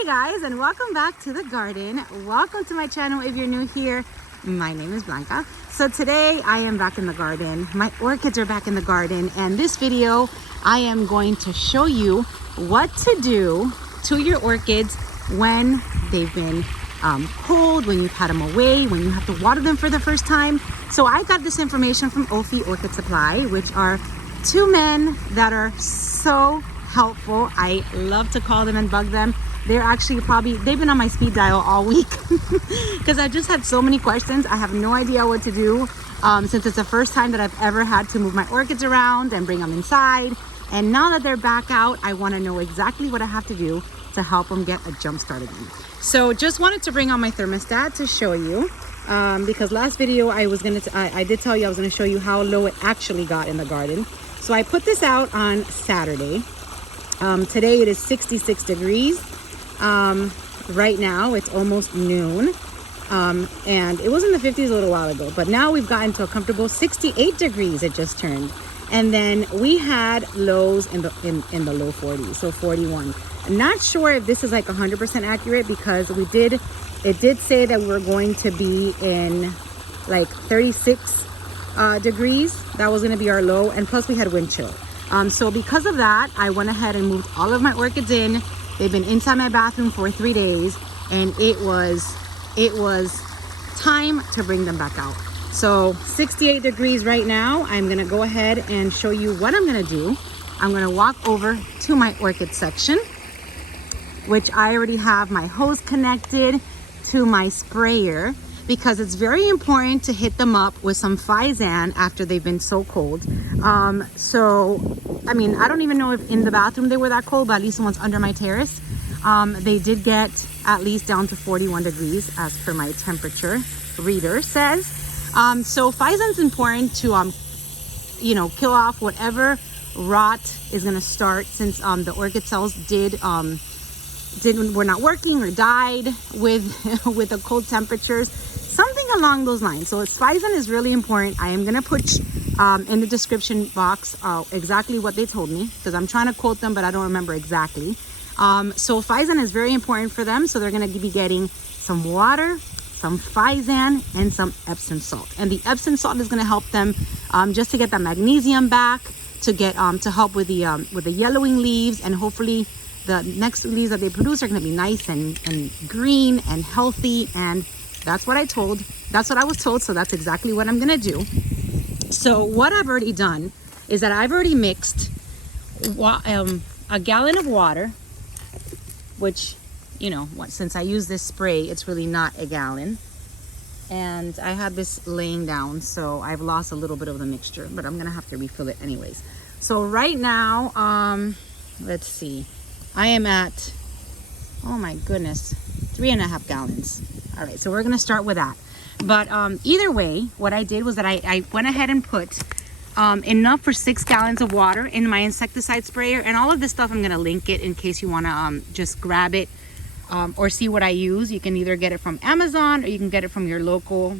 Hey guys, and welcome back to the garden. Welcome to my channel if you're new here. My name is Blanca. So today I am back in the garden. My orchids are back in the garden, and this video I am going to show you what to do to your orchids when they've been cold, when you've had them away, when you have to water them for the first time. So I got this information from Up Orchid Supply, which are two men that are so helpful. I love to call them and bug them. They're actually they've been on my speed dial all week because I just had so many questions. I have no idea what to do since it's the first time that I've ever had to move my orchids around and bring them inside. And now that they're back out, I want to know exactly what I have to do to help them get a jump start again. So just wanted to bring on my thermostat to show you because last video I did tell you I was going to show you how low it actually got in the garden. So I put this out on Saturday. Today it is 66 degrees. Right now it's almost noon. And it was in the 50s a little while ago, but now we've gotten to a comfortable 68 degrees it just turned. And then we had lows in the low 40s, so 41. I'm not sure if this is like 100% accurate because it did say that we were going to be in like 36 degrees. That was going to be our low, and plus we had wind chill. So because of that, I went ahead and moved all of my orchids in. They've been inside my bathroom for 3 days, and it was time to bring them back out. So 68 degrees right now. I'm gonna go ahead and show you what I'm gonna do. I'm gonna walk over to my orchid section, which I already have my hose connected to my sprayer, because it's very important to hit them up with some Physan after they've been so cold. So, I mean, I don't even know if in the bathroom they were that cold, but at least the ones under my terrace, they did get at least down to 41 degrees as per my temperature reader says. So Physan's important to, kill off whatever rot is gonna start since the orchid cells were not working or died with with the cold temperatures, something along those lines. So Physan is really important. I am gonna put in the description box exactly what they told me, because I'm trying to quote them but I don't remember exactly. So Physan is very important for them, so they're gonna be getting some water, some Physan, and some Epsom salt. And the Epsom salt is gonna help them just to get that magnesium back, to get to help with the yellowing leaves, and hopefully the next leaves that they produce are going to be nice and green and healthy. And that's what I was told. So that's exactly what I'm going to do. So what I've already done is that I've already mixed a gallon of water, which, since I use this spray, it's really not a gallon. And I had this laying down, so I've lost a little bit of the mixture, but I'm going to have to refill it anyways. So right now, let's see. I am at, oh my goodness, 3.5 gallons. All right, so we're gonna start with that. But either way, what I did was that I went ahead and put enough for 6 gallons of water in my insecticide sprayer. And all of this stuff, I'm gonna link it in case you wanna just grab it or see what I use. You can either get it from Amazon or you can get it from your local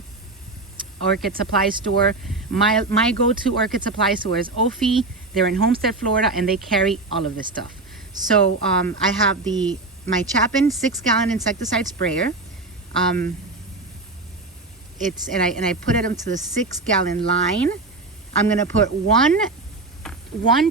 orchid supply store. My go-to orchid supply store is Ophi. They're in Homestead, Florida, and they carry all of this stuff. So I have my Chapin 6-gallon insecticide sprayer. I put it into the 6-gallon line. I'm gonna put one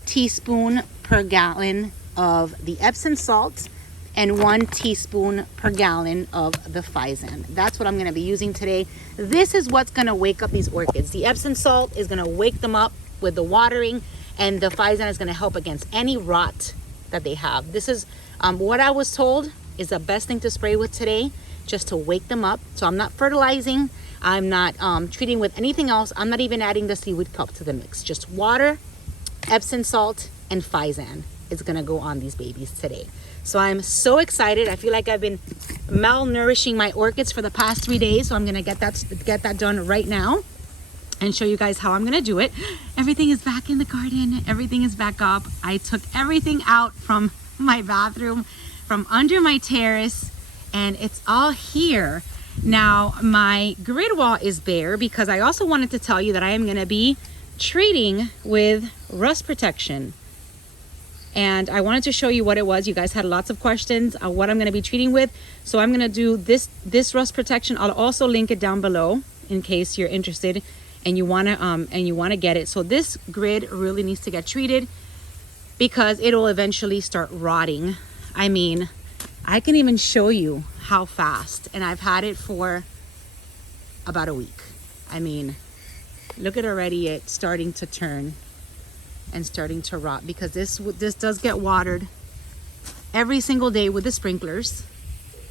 teaspoon per gallon of the Epsom salt and 1 teaspoon per gallon of the Physan. That's what I'm gonna be using today. This is what's gonna wake up these orchids. The Epsom salt is gonna wake them up with the watering, and the Physan is gonna help against any rot that they have. This is what I was told is the best thing to spray with today, just to wake them up. So I'm not fertilizing, I'm not treating with anything else. I'm not even adding the seaweed cup to the mix. Just water, Epsom salt, and Physan is gonna go on these babies today. So I'm so excited. I feel like I've been malnourishing my orchids for the past 3 days, so I'm gonna get that done right now and show you guys how I'm gonna do it. Everything is back in the garden. Everything is back up. I took everything out from my bathroom, from under my terrace, and it's all here. Now, my grid wall is bare because I also wanted to tell you that I am gonna be treating with rust protection. And I wanted to show you what it was. You guys had lots of questions on what I'm going to be treating with. So I'm going to do this rust protection. I'll also link it down below in case you're interested and you want to get it. So this grid really needs to get treated because it'll eventually start rotting. I mean, I can even show you how fast, and I've had it for about a week. I mean, look at already it starting to turn and starting to rot, because this does get watered every single day with the sprinklers.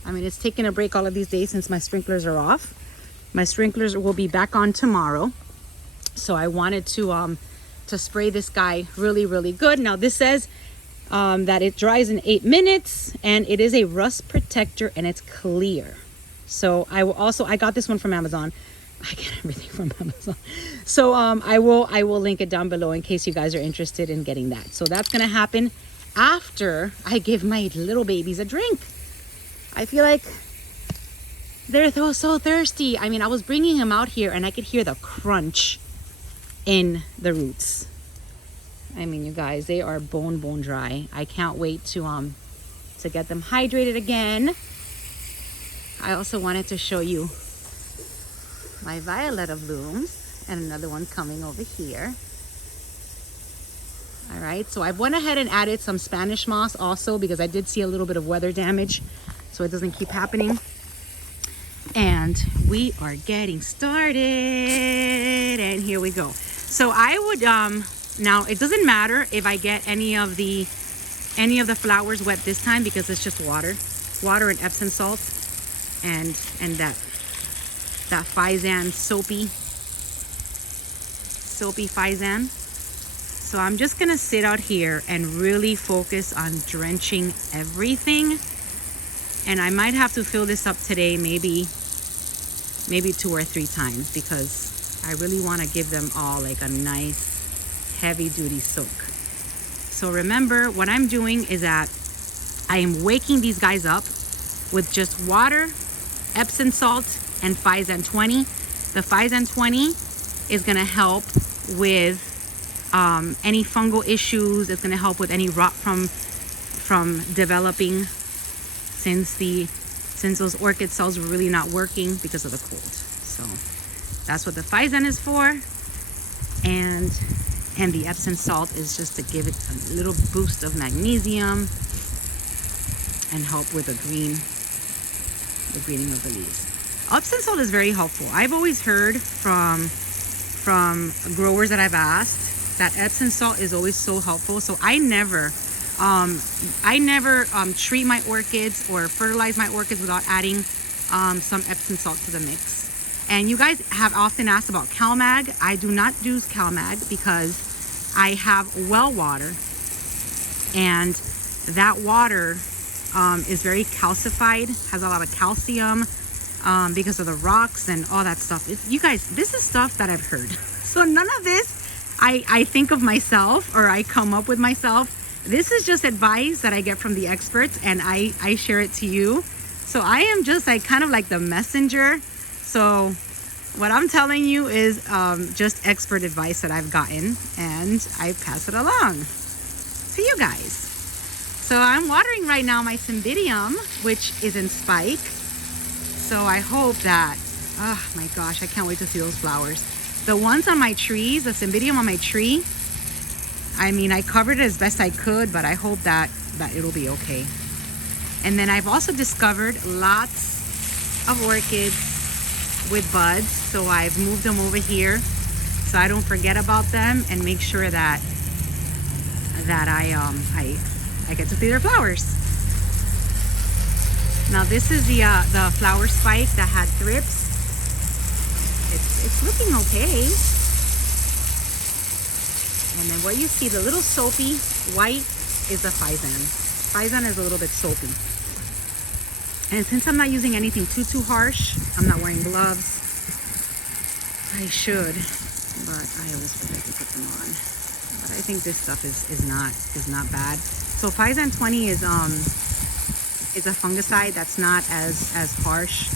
I mean, it's taken a break all of these days since my sprinklers are off. My sprinklers will be back on tomorrow. So I wanted to spray this guy really, really good. Now this says that it dries in 8 minutes, and it is a rust protector, and it's clear. So I got this one from Amazon. I get everything from Amazon. So I will link it down below in case you guys are interested in getting that. So that's gonna happen after I give my little babies a drink. I feel like they're so thirsty. I mean, I was bringing them out here and I could hear the crunch in the roots. I mean, you guys, they are bone dry. I can't wait to get them hydrated again. I also wanted to show you my violetta blooms, and another one coming over here. All right, so I went ahead and added some Spanish moss also because I did see a little bit of weather damage, so it doesn't keep happening. And we are getting started, and here we go. So I would now it doesn't matter if I get any of the flowers wet this time, because it's just water and Epsom salt and that Physan soapy Physan. So I'm just gonna sit out here and really focus on drenching everything. And I might have to fill this up today, maybe 2 or 3 times, because I really want to give them all like a nice heavy duty soak. So remember, what I'm doing is that I am waking these guys up with just water, Epsom salt, and Physan 20. The Physan 20 is going to help with any fungal issues. It's going to help with any rot from developing, since those orchid cells were really not working because of the cold. So that's what the Physan is for, and the Epsom salt is just to give it a little boost of magnesium and help with the greening of the leaves. Epsom salt is very helpful. I've always heard from growers that I've asked that Epsom salt is always so helpful. So I never treat my orchids or fertilize my orchids without adding some Epsom salt to the mix. And you guys have often asked about CalMag. I do not use CalMag because I have well water, and that water is very calcified, has a lot of calcium because of the rocks and all that stuff. You guys, this is stuff that I've heard. So none of this I think of myself or I come up with myself. This is just advice that I get from the experts, and I share it to you. So I am just like kind of like the messenger. So what I'm telling you is just expert advice that I've gotten, and I pass it along to you guys. So I'm watering right now my cymbidium, which is in spike. So I hope that, oh my gosh, I can't wait to see those flowers. The ones on my trees, the cymbidium on my tree, I mean, I covered it as best I could, but I hope that it'll be okay. And then I've also discovered lots of orchids with buds, so I've moved them over here so I don't forget about them, and make sure that I get to see their flowers. Now this is the flower spike that had thrips. It's looking okay. And then what you see, the little soapy white, is the Physan. Physan is a little bit soapy. And since I'm not using anything too harsh, I'm not wearing gloves. I should, but I always forget to put them on. But I think this stuff is not bad. So Physan 20 is a fungicide that's not as harsh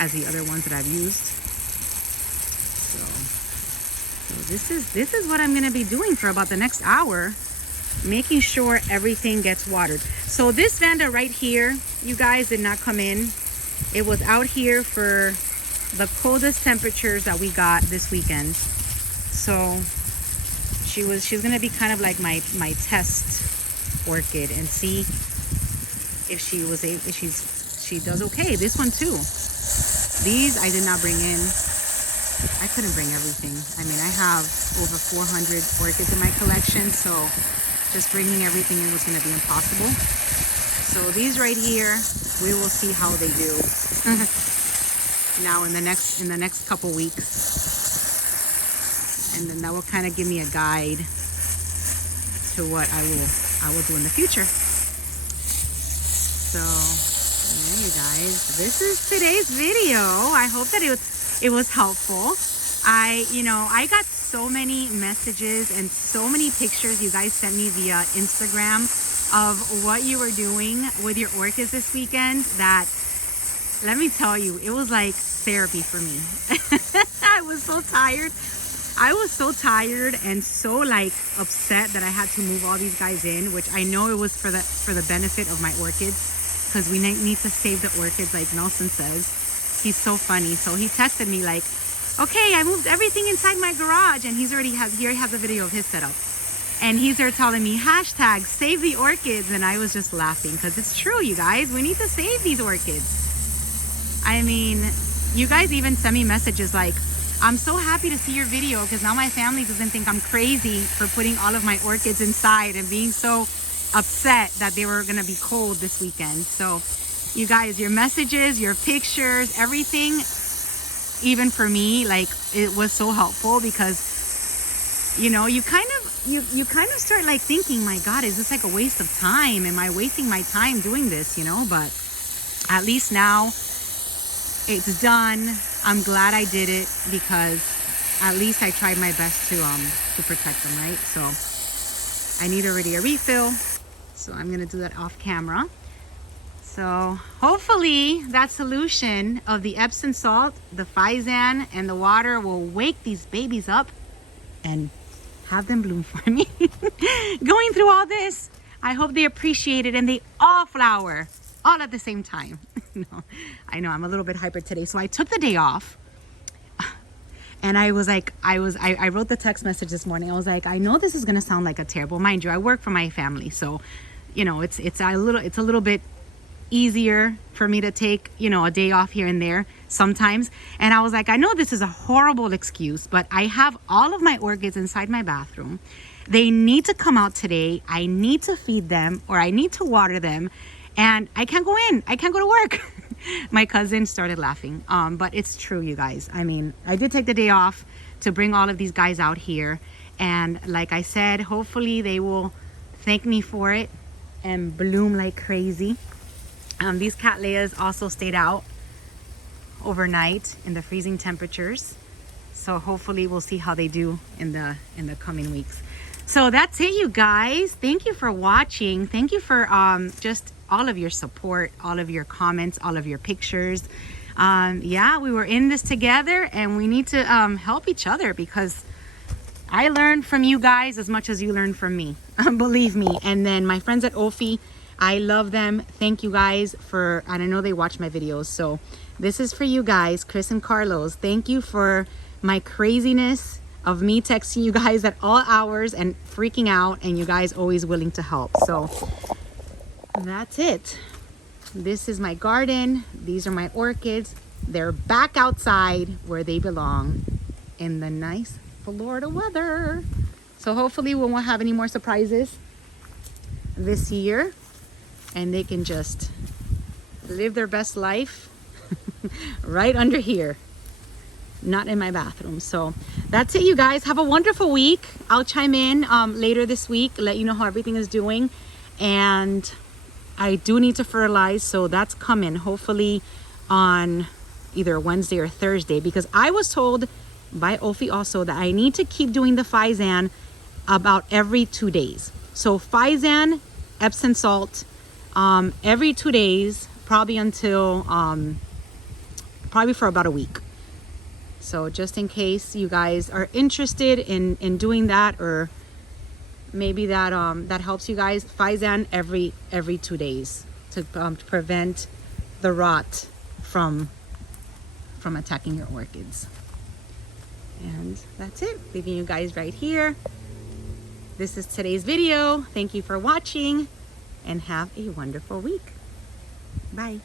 as the other ones that I've used. So this is what I'm gonna be doing for about the next hour. making sure everything gets watered. So this Vanda right here, you guys, did not come in. It was out here for the coldest temperatures that we got this weekend. So she's gonna be kind of like my test orchid, and see if she does okay. This one too. These I did not bring in. I couldn't bring everything. I mean, I have over 400 orchids in my collection, so just bringing everything in was going to be impossible. So these right here, we will see how they do now in the next couple weeks, and then that will kind of give me a guide to what I will do in the future. So yeah, you guys, this is today's video. I hope that it was helpful. I got so many messages and so many pictures you guys sent me via Instagram of what you were doing with your orchids this weekend, that, let me tell you, it was like therapy for me. I was so tired. I was so tired and so like upset that I had to move all these guys in, which I know it was for the benefit of my orchids, because we need to save the orchids, like Nelson says. He's so funny. So he texted me like, okay, I moved everything inside my garage, and he already has a video of his setup, and he's there telling me hashtag save the orchids, and I was just laughing because it's true, you guys. We need to save these orchids. I mean, you guys even send me messages like, I'm so happy to see your video because now my family doesn't think I'm crazy for putting all of my orchids inside and being so upset that they were gonna be cold this weekend. So you guys, your messages, your pictures, everything, even for me, like, it was so helpful, because you kind of start like thinking, my God, is this like a waste of time? Am I wasting my time doing this? But at least now it's done. I'm glad I did it, because at least I tried my best to protect them, right? So I need already a refill, so I'm gonna do that off camera. So hopefully that solution of the Epsom salt, the Physan, and the water will wake these babies up and have them bloom for me. Going through all this, I hope they appreciate it and they all flower all at the same time. No, I know I'm a little bit hyper today. So I took the day off, and I was like, I wrote the text message this morning. I was like, I know this is gonna sound like a terrible, mind you, I work for my family, so it's a little bit easier for me to take a day off here and there sometimes. And I was like, I know this is a horrible excuse, but I have all of my orchids inside my bathroom. They need to come out today. I need to feed them, or I need to water them, and I can't go in. I can't go to work. My cousin started laughing, but it's true, you guys. I mean, I did take the day off to bring all of these guys out here, and like I said, hopefully they will thank me for it and bloom like crazy. These cattleyas also stayed out overnight in the freezing temperatures, so hopefully we'll see how they do in the coming weeks. So that's it, you guys. Thank you for watching. Thank you for just all of your support, all of your comments, all of your pictures. Yeah, we were in this together, and we need to help each other, because I learned from you guys as much as you learned from me. Believe me. And then my friends at Ophi, I love them. Thank you guys and I know they watch my videos. So this is for you guys, Chris and Carlos. Thank you for my craziness of me texting you guys at all hours and freaking out, and you guys always willing to help. So that's it. This is my garden. These are my orchids. They're back outside where they belong, in the nice Florida weather. So hopefully we won't have any more surprises this year, and they can just live their best life right under here, not in my bathroom. So that's it, you guys. Have a wonderful week. I'll chime in later this week, let you know how everything is doing. And I do need to fertilize, so that's coming hopefully on either Wednesday or Thursday, because I was told by Ophi also that I need to keep doing the Physan about every 2 days. So Physan, Epsom salt, every 2 days, probably until probably for about a week. So just in case you guys are interested in doing that, or maybe that that helps you guys. Physan every 2 days to prevent the rot from attacking your orchids. And that's it, leaving you guys right here. This is today's video. Thank you for watching and have a wonderful week. Bye.